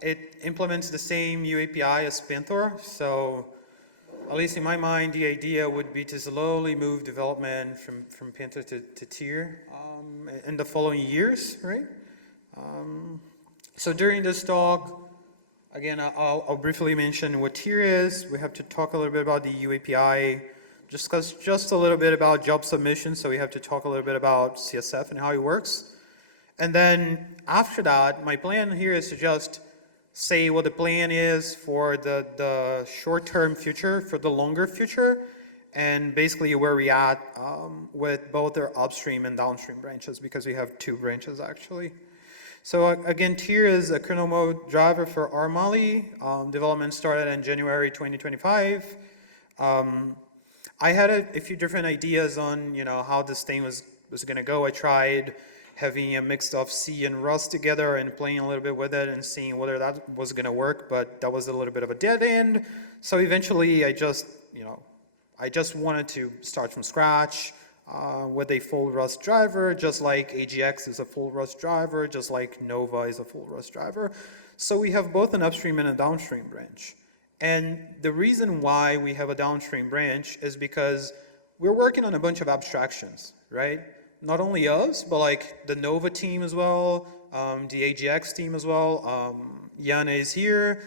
it implements the same UAPI as Panthor. So at least in my mind, the idea would be to slowly move development from Panthor to Tier in the following years, right? So during this talk, again, I'll briefly mention what Tier is. We have to talk a little bit about the UAPI, discuss just a little bit about job submission, so we have to talk a little bit about CSF and how it works. And then after that, my plan here is to just say what the plan is for the short-term future, for the longer future, and basically where we at with both our upstream and downstream branches, because we have two branches actually. So again, Tier is a kernel mode driver for Mali. Development started in January 2025. I had a few different ideas on how this thing was going to go. I tried having a mix of C and Rust together and playing a little bit with it and seeing whether that was going to work, but that was a little bit of a dead end. So eventually I just wanted to start from scratch with a full Rust driver, just like AGX is a full Rust driver, just like Nova is a full Rust driver. So we have both an upstream and a downstream branch. And the reason why we have a downstream branch is because we're working on a bunch of abstractions, right? Not only us, but like the Nova team as well, the AGX team as well. Yana is here.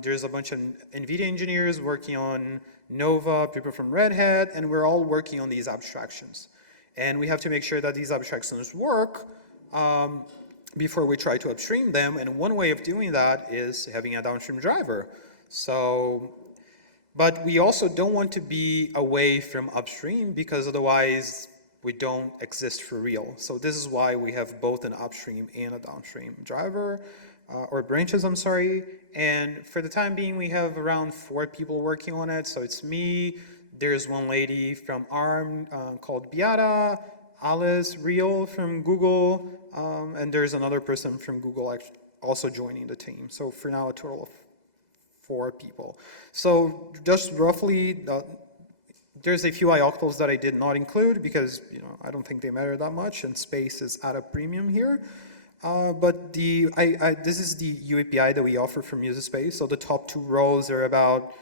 There's a bunch of NVIDIA engineers working on Nova, people from Red Hat, and we're all working on these abstractions. And we have to make sure that these abstractions work before we try to upstream them. And one way of doing that is having a downstream driver. So, but we also don't want to be away from upstream because otherwise we don't exist for real. So this is why we have both an upstream and a downstream driver, or branches, I'm sorry. And for the time being, we have around 4 people working on it. So it's me, there's one lady from ARM called Beata, Alice Real from Google, and there's another person from Google also joining the team. So for now, a total of 4 people. So just roughly, there's a few ioctals that I did not include because I don't think they matter that much, and space is at a premium here. But this is the UAPI that we offer from user space. So the top 2 rows are about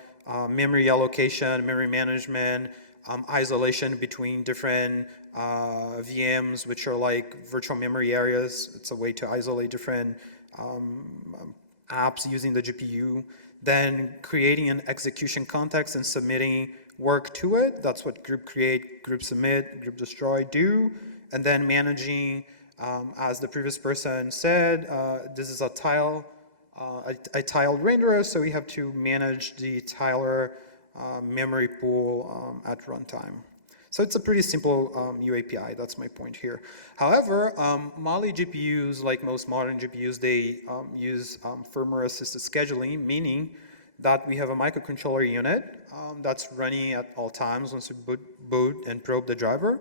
memory allocation, memory management, isolation between different VMs, which are like virtual memory areas. It's a way to isolate different apps using the GPU. Then creating an execution context and submitting work to it. That's what group create, group submit, group destroy do. And then managing, as the previous person said, this is a tiled renderer, so we have to manage the tiler memory pool at runtime. So it's a pretty simple UAPI, that's my point here. However, Mali GPUs, like most modern GPUs, they use firmware-assisted scheduling, meaning that we have a microcontroller unit that's running at all times once we boot and probe the driver.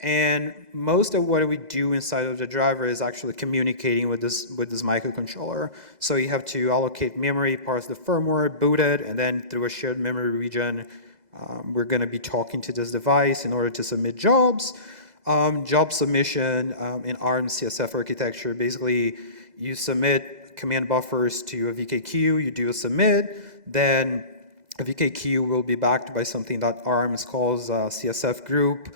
And most of what we do inside of the driver is actually communicating with this microcontroller. So you have to allocate memory, parse the firmware, boot it, and then through a shared memory region, we're going to be talking to this device in order to submit jobs. Job submission in ARM CSF architecture, basically you submit command buffers to a VKQ, you do a submit, then a VKQ will be backed by something that ARM calls a CSF group.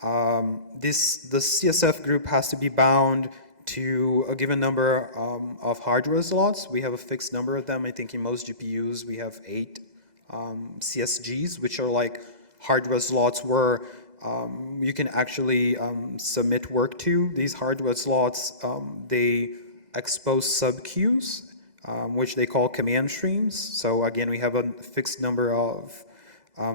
The CSF group has to be bound to a given number of hardware slots. We have a fixed number of them. I think in most GPUs we have 8 CSGs, which are like hardware slots where you can actually submit work to. These hardware slots, they expose sub-queues, which they call command streams. So again, we have a fixed number of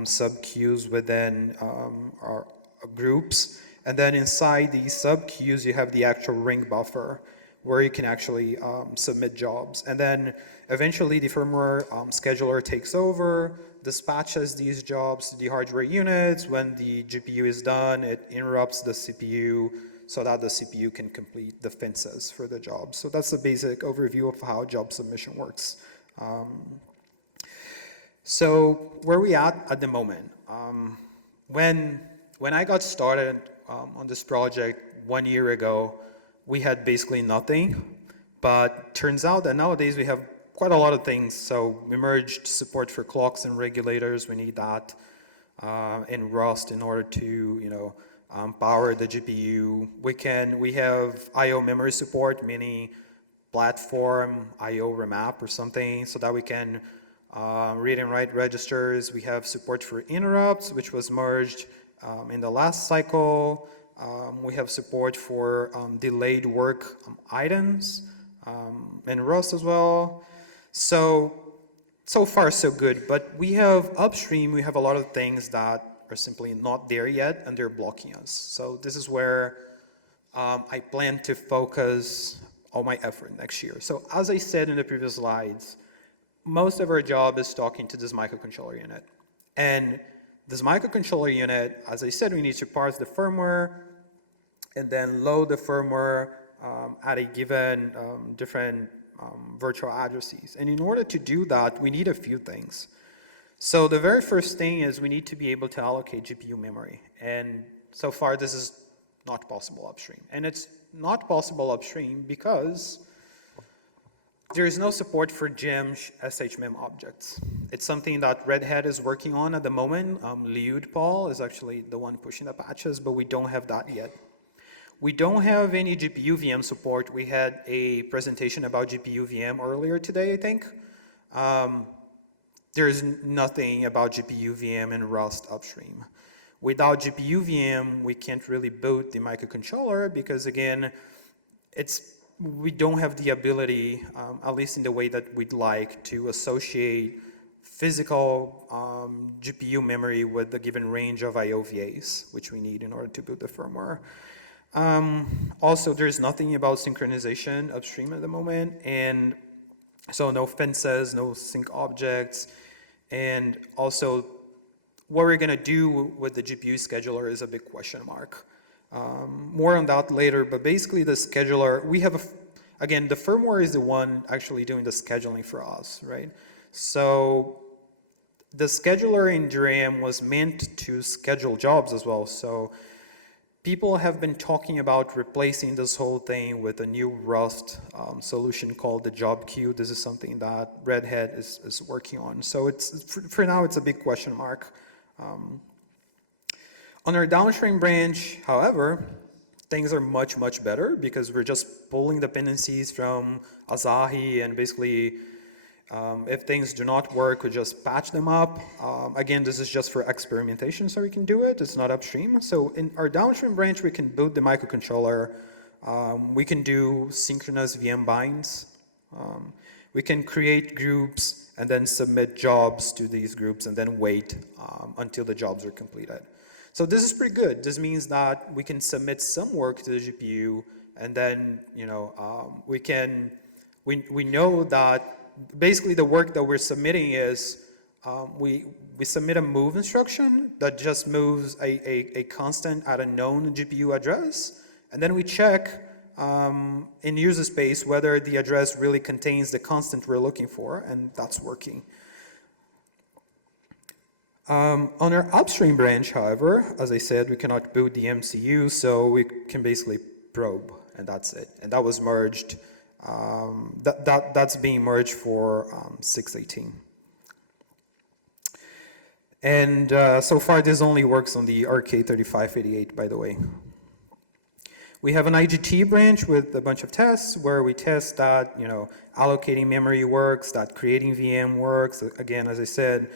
sub-queues within our groups. And then inside these sub-queues, you have the actual ring buffer where you can actually submit jobs. And then eventually the firmware scheduler takes over, dispatches these jobs to the hardware units. When the GPU is done, it interrupts the CPU so that the CPU can complete the fences for the job. So that's the basic overview of how job submission works. So where are we at the moment? When I got started on this project 1 year ago, we had basically nothing. But turns out that nowadays we have quite a lot of things. So we merged support for clocks and regulators. We need that in Rust in order to, power the GPU. We have I/O memory support, meaning platform I/O remap or something, so that we can read and write registers. We have support for interrupts, which was merged in the last cycle. We have support for delayed work items in Rust as well. So far so good, but we have upstream, we have a lot of things that are simply not there yet and they're blocking us. So this is where I plan to focus all my effort next year. So as I said in the previous slides, most of our job is talking to this microcontroller unit. And this microcontroller unit, as I said, we need to parse the firmware and then load the firmware at a given different virtual addresses. And in order to do that, we need a few things. So the very first thing is we need to be able to allocate GPU memory. And so far, this is not possible upstream. And it's not possible upstream because there is no support for GEM SHMEM objects. It's something that Red Hat is working on at the moment. Paul is actually the one pushing the patches, but we don't have that yet. We don't have any GPU VM support. We had a presentation about GPU VM earlier today, I think. There is nothing about GPU VM in Rust upstream. Without GPU VM, we can't really boot the microcontroller because, again, we don't have the ability, at least in the way that we'd like, to associate physical GPU memory with the given range of IOVAs, which we need in order to boot the firmware. Also, there's nothing about synchronization upstream at the moment, and so no fences, no sync objects, and also what we're gonna do with the GPU scheduler is a big question mark. More on that later, but basically the scheduler, we have again, the firmware is the one actually doing the scheduling for us, right? So the scheduler in DRAM was meant to schedule jobs as well, so people have been talking about replacing this whole thing with a new Rust solution called the job queue. This is something that Red Hat is working on. So for now, it's a big question mark. On our downstream branch, however, things are much, much better because we're just pulling dependencies from Asahi and basically if things do not work, we just patch them up. Again, this is just for experimentation, so we can do it. It's not upstream. So in our downstream branch, we can boot the microcontroller. We can do synchronous VM binds. We can create groups and then submit jobs to these groups and then wait until the jobs are completed. So this is pretty good. This means that we can submit some work to the GPU and then, we know that basically the work that we're submitting is we submit a move instruction that just moves a constant at a known GPU address, and then we check in user space whether the address really contains the constant we're looking for, and that's working. On our upstream branch, however, as I said, we cannot boot the MCU, so we can basically probe, and that's it. And that was merged. That's being merged for 6.18. And so far, this only works on the RK3588, by the way. We have an IGT branch with a bunch of tests where we test that, allocating memory works, that creating VM works. Again, as I said,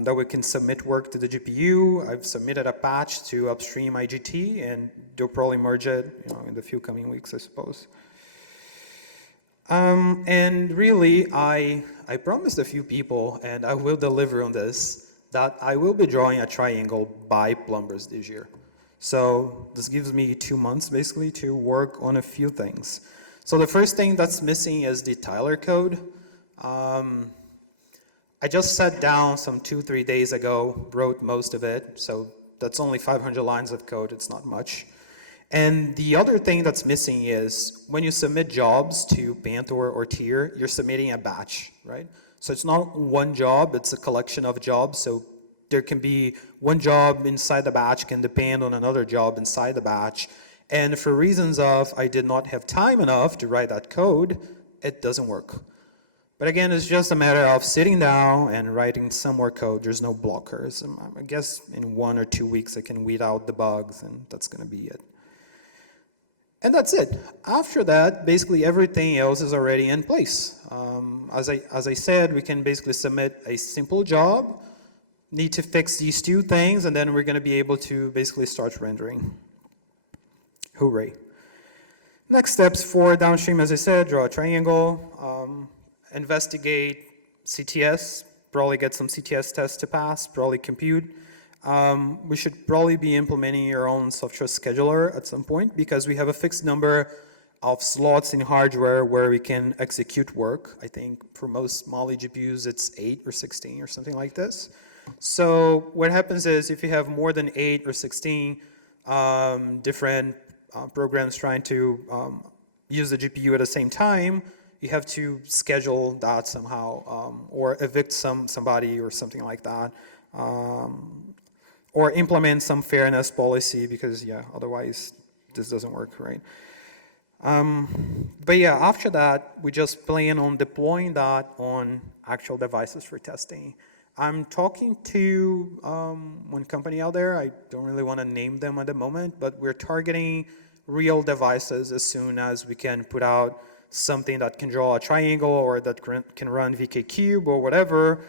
that we can submit work to the GPU. I've submitted a patch to upstream IGT, and they'll probably merge it, in the few coming weeks, I suppose. And really, I promised a few people, and I will deliver on this, that I will be drawing a triangle by plumbers this year. So this gives me 2 months, basically, to work on a few things. So the first thing that's missing is the Tyler code. I just sat down some 2-3 days ago, wrote most of it, so that's only 500 lines of code, it's not much. And the other thing that's missing is when you submit jobs to Panthor or Tier, you're submitting a batch, right? So it's not one job, it's a collection of jobs. So there can be one job inside the batch can depend on another job inside the batch. And for reasons of I did not have time enough to write that code, it doesn't work. But again, it's just a matter of sitting down and writing some more code. There's no blockers. I guess in 1 or 2 weeks I can weed out the bugs, and that's going to be it. And that's it. After that, basically everything else is already in place. As I said, we can basically submit a simple job, need to fix these 2 things, and then we're going to be able to basically start rendering. Hooray. Next steps for downstream, as I said, draw a triangle, investigate CTS, probably get some CTS tests to pass, probably compute. We should probably be implementing our own software scheduler at some point because we have a fixed number of slots in hardware where we can execute work. I think for most Mali GPUs it's 8 or 16 or something like this. So what happens is if you have more than 8 or 16 different programs trying to use the GPU at the same time, you have to schedule that somehow, or evict somebody or something like that, or implement some fairness policy because, yeah, otherwise this doesn't work, right? But yeah, after that, we just plan on deploying that on actual devices for testing. I'm talking to one company out there. I don't really want to name them at the moment, but we're targeting real devices as soon as we can put out something that can draw a triangle or that can run VK Cube or whatever.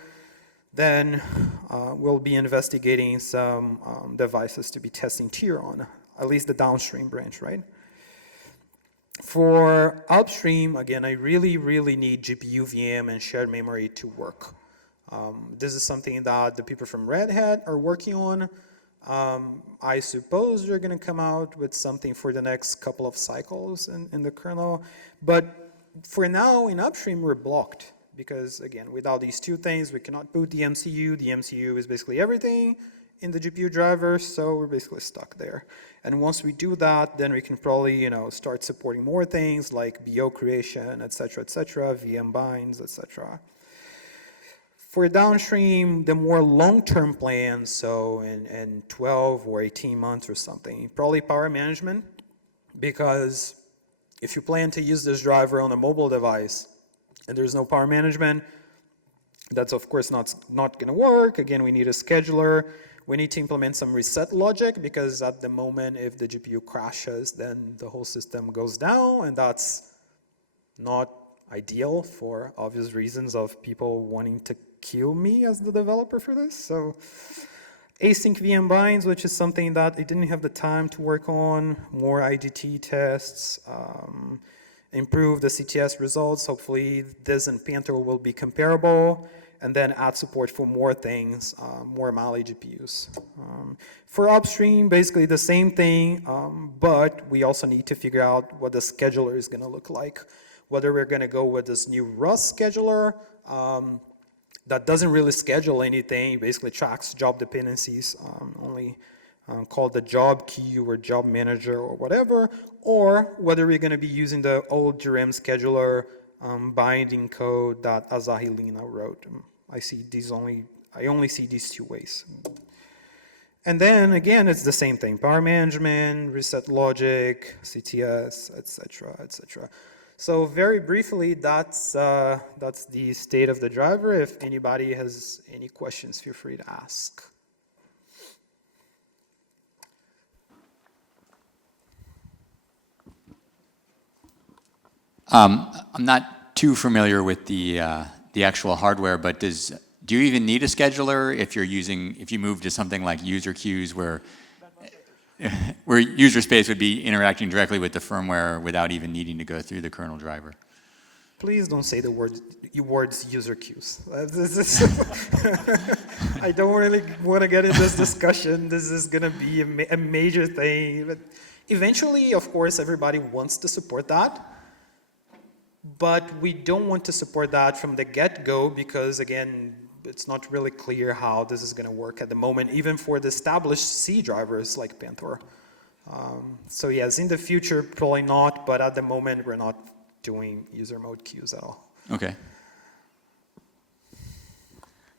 Then we'll be investigating some devices to be testing tier on, at least the downstream branch, right? For upstream, again, I really, really need GPU VM and shared memory to work. This is something that the people from Red Hat are working on. I suppose they're going to come out with something for the next couple of cycles in the kernel. But for now, in upstream, we're blocked. Because, again, without these 2 things, we cannot boot the MCU. The MCU is basically everything in the GPU driver, so we're basically stuck there. And once we do that, then we can probably, start supporting more things like BO creation, et cetera, VM binds, et cetera. For downstream, the more long-term plans, so in 12 or 18 months or something, probably power management, because if you plan to use this driver on a mobile device, and there's no power management, that's of course not going to work. Again, we need a scheduler. We need to implement some reset logic because at the moment, if the GPU crashes, then the whole system goes down, and that's not ideal for obvious reasons of people wanting to kill me as the developer for this. So async VM binds, which is something that I didn't have the time to work on, more IDT tests, improve the CTS results. Hopefully this and Panthor will be comparable, and then add support for more things, more Mali GPUs. For upstream, basically the same thing, but we also need to figure out what the scheduler is going to look like. Whether we're going to go with this new Rust scheduler that doesn't really schedule anything, basically tracks job dependencies, only called the job queue or job manager or whatever, or whether we're going to be using the old Jerem scheduler binding code that Azahilina wrote. I only see these 2 ways. And then again, it's the same thing: power management, reset logic, CTS, etc., etc. So very briefly, that's the state of the driver. If anybody has any questions, feel free to ask. I'm not too familiar with the actual hardware, but do you even need a scheduler if you move to something like user queues where user space would be interacting directly with the firmware without even needing to go through the kernel driver? Please don't say the words user queues. I don't really want to get into this discussion. This is going to be a major thing. But eventually, of course, everybody wants to support that. But we don't want to support that from the get-go because, again, it's not really clear how this is going to work at the moment, even for the established C drivers like Panthor. So yes, in the future, probably not, but at the moment, we're not doing user mode queues at all. Okay.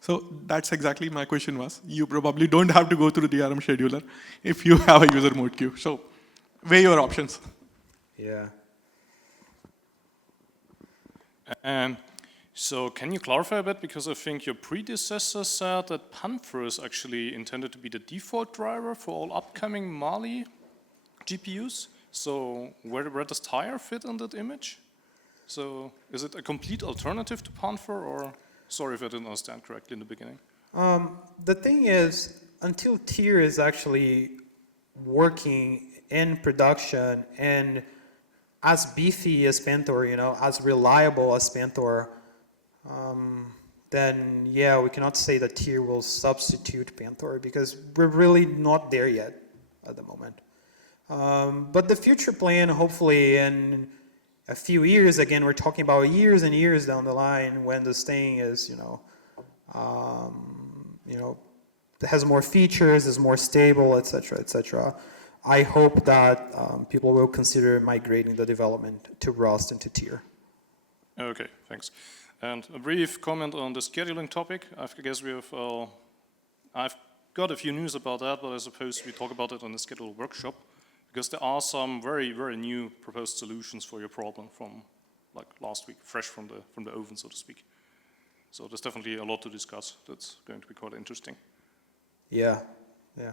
So that's exactly my question was. You probably don't have to go through the DRM scheduler if you have a user mode queue. So weigh your options. Yeah. And so can you clarify a bit, because I think your predecessor said that Panthor is actually intended to be the default driver for all upcoming Mali GPUs. So where does Tyre fit in that image? So is it a complete alternative to Panthor, or sorry if I didn't understand correctly in the beginning? The thing is, until Tier is actually working in production and as beefy as Panthor, you know, as reliable as Panthor, then yeah, we cannot say that Tier will substitute Panthor because we're really not there yet at the moment. But the future plan, hopefully in a few years, again, we're talking about years and years down the line when this thing is, has more features, is more stable, etc., etc. I hope that people will consider migrating the development to Rust and to Tier. Okay, thanks. And a brief comment on the scheduling topic. I guess we have, I've got a few news about that, but I suppose we talk about it on the scheduled workshop, because there are some very, very new proposed solutions for your problem from like last week, fresh from the oven, so to speak. So there's definitely a lot to discuss. That's going to be quite interesting. Yeah, yeah.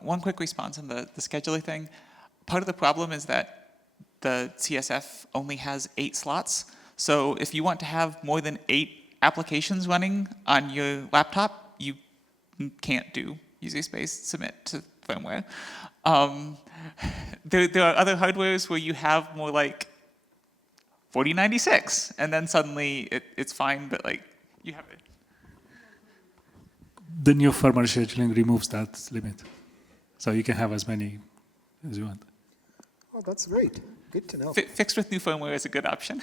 One quick response on the scheduling thing. Part of the problem is that the CSF only has 8 slots. So if you want to have more than 8 applications running on your laptop, you can't do user space submit to firmware. There are other hardwares where you have more like 4096, and then suddenly it's fine, but like you have it. The new firmware scheduling removes that limit. So you can have as many as you want. Oh, that's great. Good to know. Fixed with new firmware is a good option.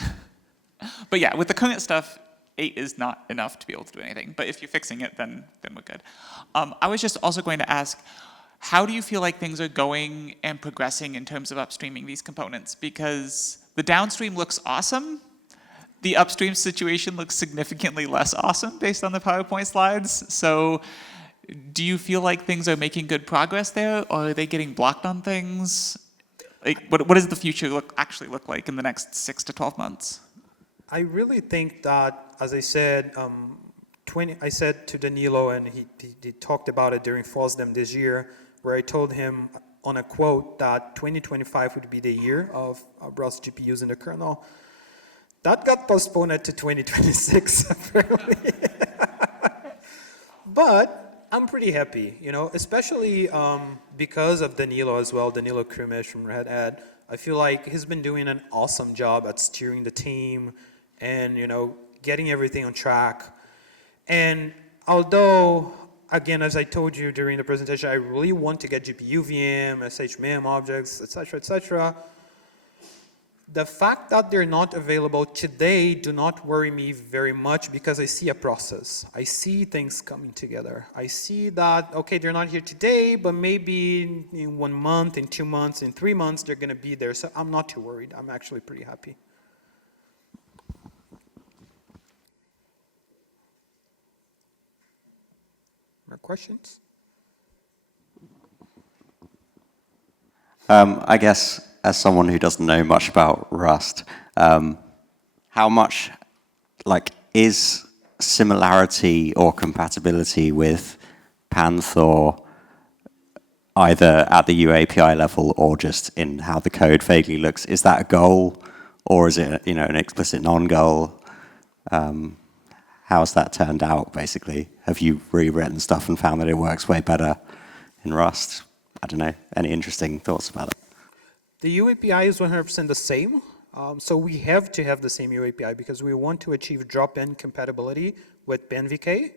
But yeah, with the current stuff, 8 is not enough to be able to do anything. But if you're fixing it, then we're good. I was just also going to ask, how do you feel like things are going and progressing in terms of upstreaming these components? Because the downstream looks awesome. The upstream situation looks significantly less awesome based on the PowerPoint slides. So do you feel like things are making good progress there, or are they getting blocked on things? Like, what does the future actually look like in the next 6 to 12 months? I really think that, as I said, I said to Danilo, and he talked about it during FOSDEM this year, where I told him on a quote that 2025 would be the year of Rust GPUs in the kernel. That got postponed to 2026, apparently. But I'm pretty happy, especially because of Danilo as well, Danilo Krumish from Red Hat. I feel like he's been doing an awesome job at steering the team and, getting everything on track. And although, again, as I told you during the presentation, I really want to get GPU VM, SHMEM objects, etc., the fact that they're not available today do not worry me very much because I see a process. I see things coming together. I see that, okay, they're not here today, but maybe in 1 month, in 2 months, in 3 months, they're going to be there. So I'm not too worried. I'm actually pretty happy. More questions? I guess, as someone who doesn't know much about Rust, how much, is similarity or compatibility with Panthor either at the UAPI level or just in how the code vaguely looks? Is that a goal, or is it, an explicit non-goal? How's that turned out, basically? Have you rewritten stuff and found that it works way better in Rust? I don't know. Any interesting thoughts about it? The UAPI is 100% the same. So we have to have the same UAPI because we want to achieve drop-in compatibility with PanVK.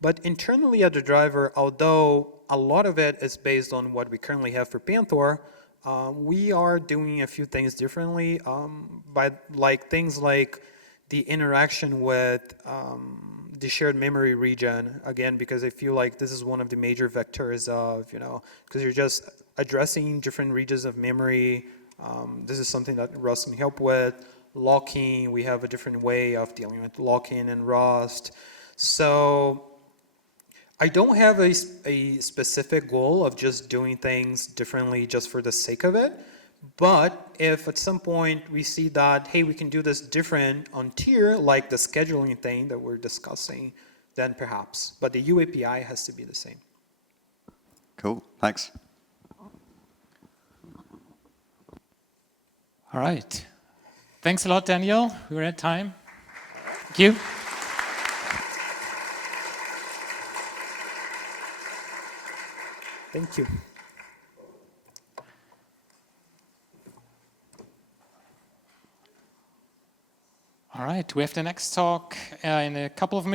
But internally at the driver, although a lot of it is based on what we currently have for Panthor, we are doing a few things differently. Things like the interaction with the shared memory region, again, because I feel like this is one of the major vectors of, because you're just addressing different regions of memory. This is something that Rust can help with. Locking, we have a different way of dealing with locking in Rust. So I don't have a specific goal of just doing things differently just for the sake of it, But if at some point we see that, hey, we can do this different on tier, like the scheduling thing that we're discussing, then perhaps. But the UAPI has to be the same. Cool, thanks. All right. Thanks a lot, Daniel. We were at time. Thank you. Thank you. All right. We have the next talk in a couple of minutes.